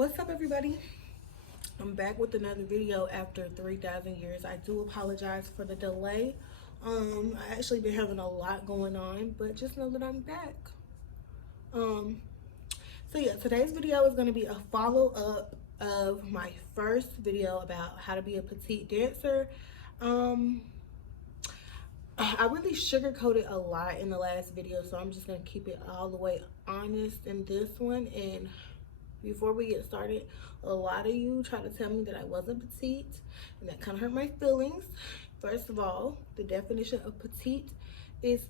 What's up, everybody? I'm back with another video after 3,000 years. I do apologize for the delay. I actually been having a lot going on, but just know that I'm back. Um, today's video is going to be a follow-up of my first video about how to be a petite dancer. I really sugarcoated a lot in the last video, so I'm just going to keep it all the way honest in this one. And before we get started, a lot of you try to tell me that I wasn't petite, and that kind of hurt my feelings. First of all, the definition of petite is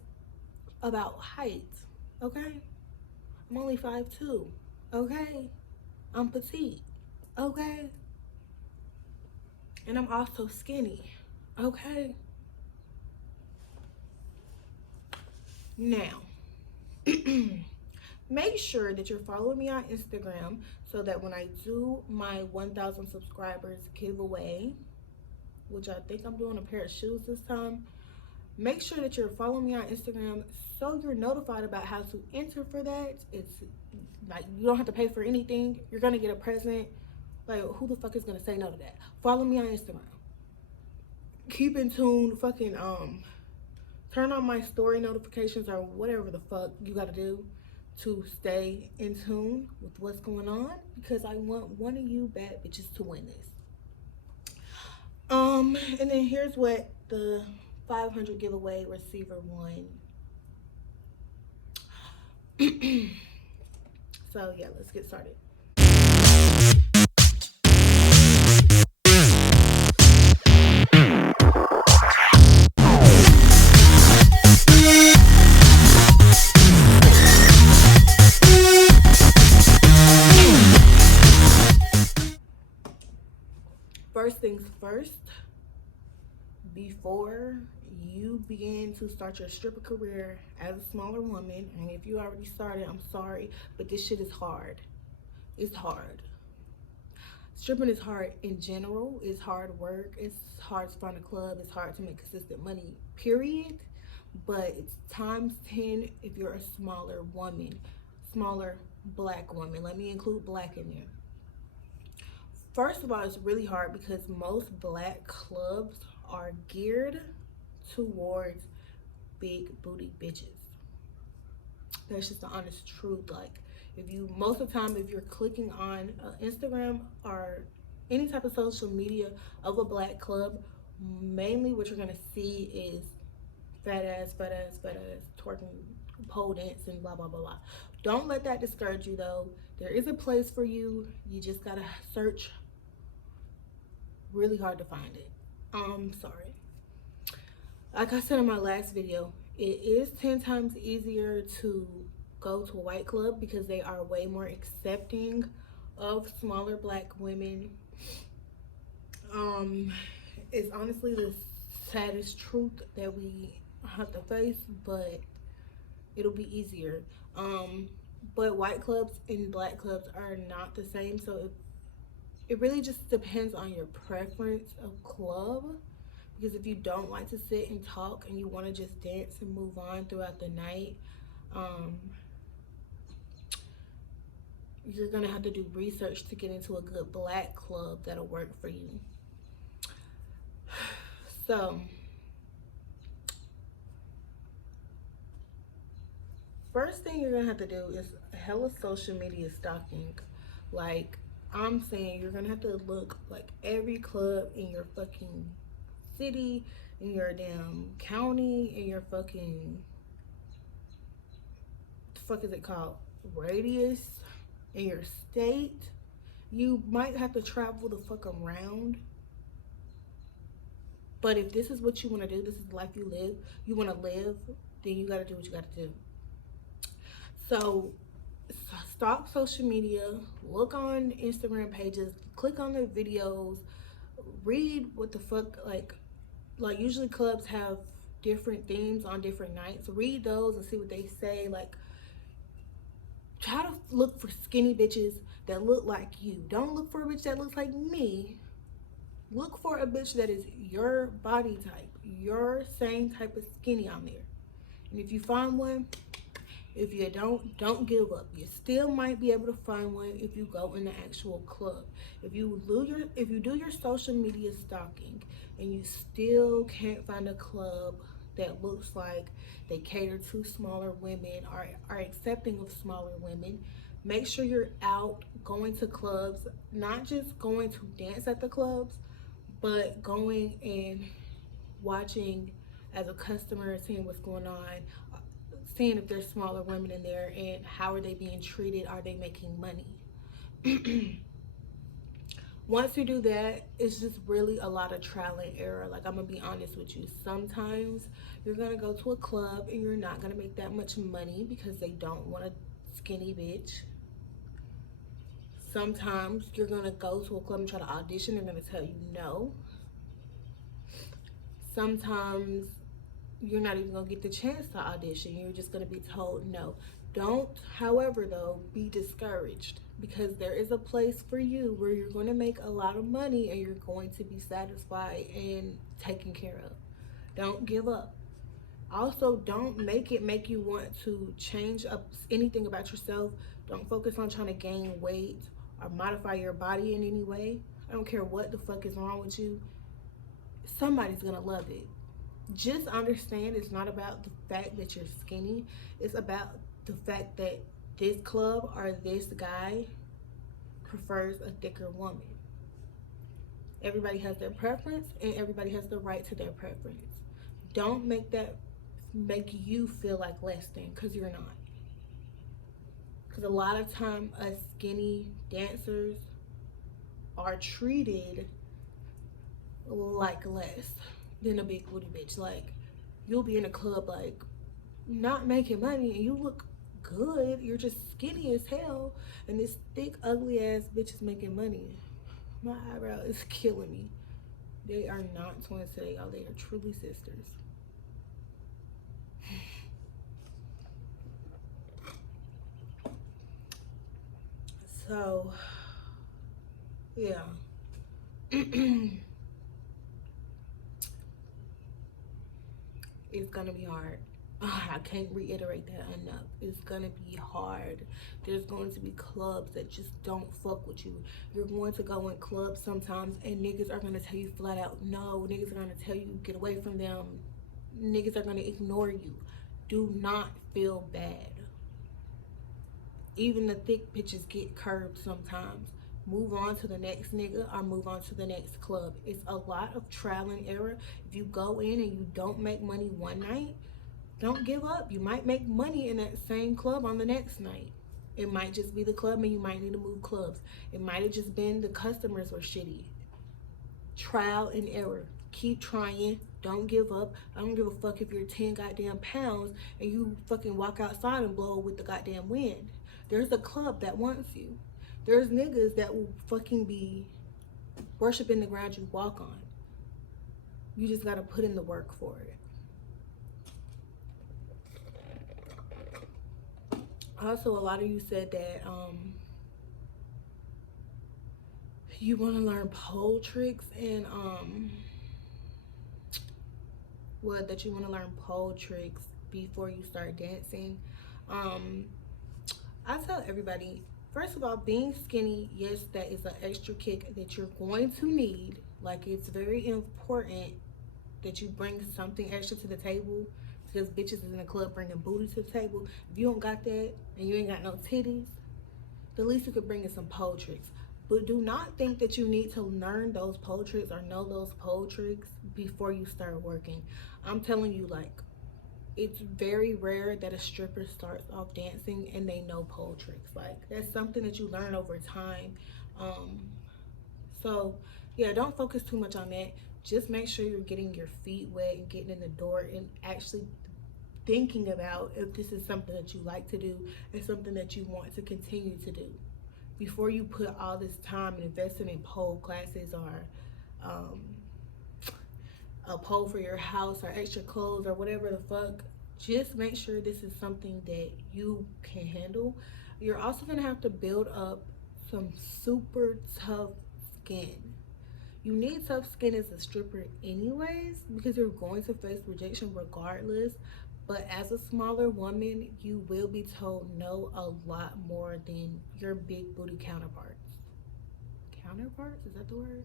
about height, okay? I'm only 5'2", okay? I'm petite, okay? And I'm also skinny, okay? Now, make sure that you're following me on Instagram so that when I do my 1,000 subscribers giveaway, which I think I'm doing a pair of shoes this time, make sure that you're following me on Instagram so you're notified about how to enter for that. It's like you don't have to pay for anything. You're gonna get a present. Like, who the fuck is gonna say no to that? Follow me on Instagram. Keep in tune. Fucking turn on my story notifications or whatever the fuck you gotta do to stay in tune with what's going on, because I want one of you bad bitches to win this. And then here's what the 500 giveaway receiver won. So yeah, let's get started. First things first, before you begin to start your stripper career as a smaller woman, and if you already started, I'm sorry, but this shit is hard. It's hard. Stripping is hard in general. It's hard work. It's hard to find a club. It's hard to make consistent money, period. But it's times 10 if you're a smaller woman, smaller black woman. Let me include black in there. First of all, it's really hard because most black clubs are geared towards big booty bitches. That's just the honest truth. Like, if you, most of the time, if you're clicking on Instagram or any type of social media of a black club, mainly what you're gonna see is fat ass, twerking, pole dancing, blah, blah, blah, blah. Don't let that discourage you, though. There is a place for you. You just gotta search really hard to find it. Sorry. Like I said in my last video, it is 10 times easier to go to a white club because they are way more accepting of smaller black women. It's honestly the saddest truth that we have to face, but it'll be easier. But white clubs and black clubs are not the same, so it really just depends on your preference of club. Because if you don't like to sit and talk and you want to just dance and move on throughout the night, you're gonna have to do research to get into a good black club that'll work for you. So first thing you're gonna have to do is hella social media stalking. Like, I'm saying, you're gonna have to look like every club in your fucking city, in your damn county, in your fucking, the fuck is it called, radius, in your state. You might have to travel the fuck around, but if this is what you want to do, this is the life you live, you want to live, then you got to do what you got to do. So stalk social media, look on Instagram pages, click on their videos, read what the fuck, like usually clubs have different themes on different nights. Read those and see what they say. Like, try to look for skinny bitches that look like you. Don't look for a bitch that looks like me. Look for a bitch that is your body type, your same type of skinny on there. And if you find one, If you don't give up. You still might be able to find one if you go in the actual club. If you do your social media stalking and you still can't find a club that looks like they cater to smaller women or are accepting of smaller women, make sure you're out going to clubs, not just going to dance at the clubs, but going and watching as a customer, seeing what's going on, seeing if there's smaller women in there and how are they being treated, are they making money. Once you do that, it's just really a lot of trial and error. Like, I'm gonna be honest with you, sometimes you're gonna go to a club and you're not gonna make that much money because they don't want a skinny bitch. Sometimes you're gonna go to a club and try to audition, they're gonna tell you no. Sometimes you're not even gonna get the chance to audition. You're just gonna be told no. Don't, however, though, be discouraged because there is a place for you where you're gonna make a lot of money and you're going to be satisfied and taken care of. Don't give up. Also, don't make it make you want to change up anything about yourself. Don't focus on trying to gain weight or modify your body in any way. I don't care what the fuck is wrong with you. Somebody's gonna love it. Just understand it's not about the fact that you're skinny. It's about the fact that this club or this guy prefers a thicker woman. Everybody has their preference and everybody has the right to their preference. Don't make that make you feel like less than, because you're not. Because a lot of time us skinny dancers are treated like less than a big booty bitch. Like, you'll be in a club like not making money and you look good, you're just skinny as hell, and this thick ugly ass bitch is making money. My eyebrow is killing me. They are not twins today, y'all. They are truly sisters. So yeah. It's gonna be hard. I can't reiterate that enough. It's gonna be hard. There's going to be clubs that just don't fuck with you. You're going to go in clubs sometimes and niggas are gonna tell you flat out no. Niggas are gonna tell you get away from them. Niggas are gonna ignore you. Do not feel bad. Even the thick bitches get curved sometimes. Move on to the next nigga or move on to the next club. It's a lot of trial and error. If you go in and you don't make money one night, don't give up. You might make money in that same club on the next night. It might just be the club and you might need to move clubs. It might have just been the customers were shitty. Trial and error. Keep trying. Don't give up. I don't give a fuck if you're 10 goddamn pounds and you fucking walk outside and blow with the goddamn wind. There's a club that wants you. There's niggas that will fucking be worshiping the ground you walk on. You just gotta put in the work for it. Also, a lot of you said that you want to learn pole tricks and that you want to learn pole tricks before you start dancing. um I tell everybody, first of all, being skinny, yes, that is an extra kick that you're going to need. Like, it's very important that you bring something extra to the table, because bitches is in the club bringing booty to the table. If you don't got that and you ain't got no titties, the least you could bring is some pole tricks. But do not think that you need to learn those pole tricks or know those pole tricks before you start working. I'm telling you, like, it's very rare that a stripper starts off dancing and they know pole tricks. Like, that's something that you learn over time. Um, so yeah, don't focus too much on that. Just make sure you're getting your feet wet and getting in the door and actually thinking about if this is something that you like to do and something that you want to continue to do before you put all this time and investment in pole classes or um, a pole for your house or extra clothes or whatever the fuck. Just make sure this is something that you can handle. You're also gonna have to build up some super tough skin. You need tough skin as a stripper anyways, because you're going to face rejection regardless. But as a smaller woman, you will be told no a lot more than your big booty counterparts. Counterparts? Is that the word?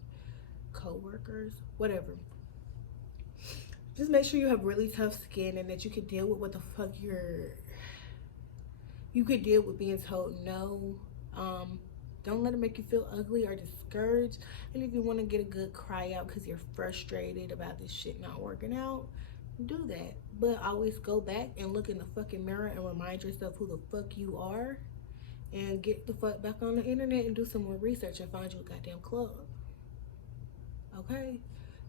Co-workers? Whatever. Just make sure you have really tough skin and that you can deal with what the fuck you could deal with being told no. Um, don't let it make you feel ugly or discouraged. And if you want to get a good cry out because you're frustrated about this shit not working out, do that. But always go back and look in the fucking mirror and remind yourself who the fuck you are and get the fuck back on the internet and do some more research and find you a goddamn club. Okay?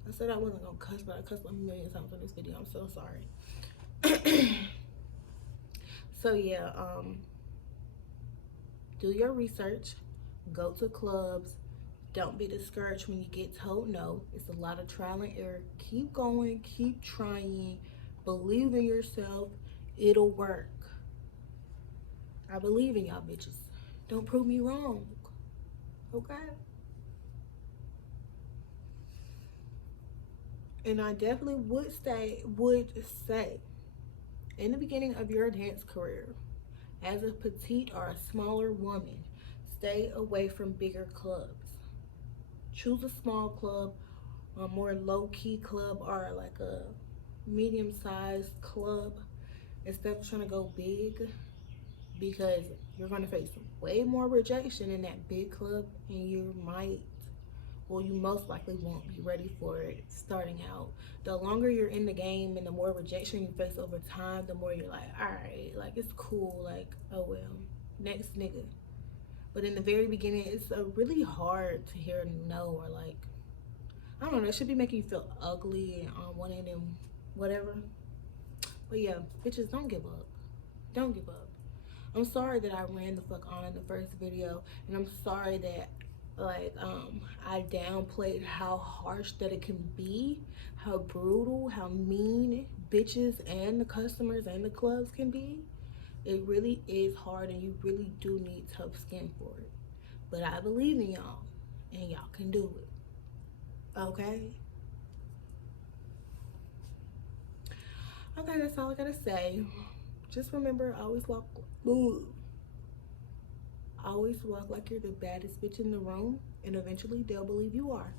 I said I wasn't gonna cuss, but I cussed a million times in this video. I'm so sorry. So yeah, do your research, go to clubs. Don't be discouraged when you get told no. It's a lot of trial and error. Keep going, keep trying, believe in yourself. It'll work. I believe in y'all bitches. Don't prove me wrong. Okay? And I definitely would say in the beginning of your dance career, as a petite or a smaller woman, stay away from bigger clubs. Choose a small club, a more low key club, or like a medium sized club instead of trying to go big, because you're going to face way more rejection in that big club and you might, well, you most likely won't be ready for it starting out. The longer you're in the game and the more rejection you face over time, the more you're like, all right, like it's cool, like, oh well, next nigga. But in the very beginning, it's really hard to hear no, or like, I don't know, it should be making you feel ugly and unwanted and whatever. But yeah, bitches, don't give up. Don't give up. I'm sorry that I ran the fuck on in the first video, and I'm sorry that I downplayed how harsh that it can be, how brutal, how mean bitches and the customers and the clubs can be. It really is hard, and you really do need tough skin for it. But I believe in y'all, and y'all can do it. Okay? Okay, that's all I gotta say. Just remember, always walk like you're the baddest bitch in the room, and eventually they'll believe you are.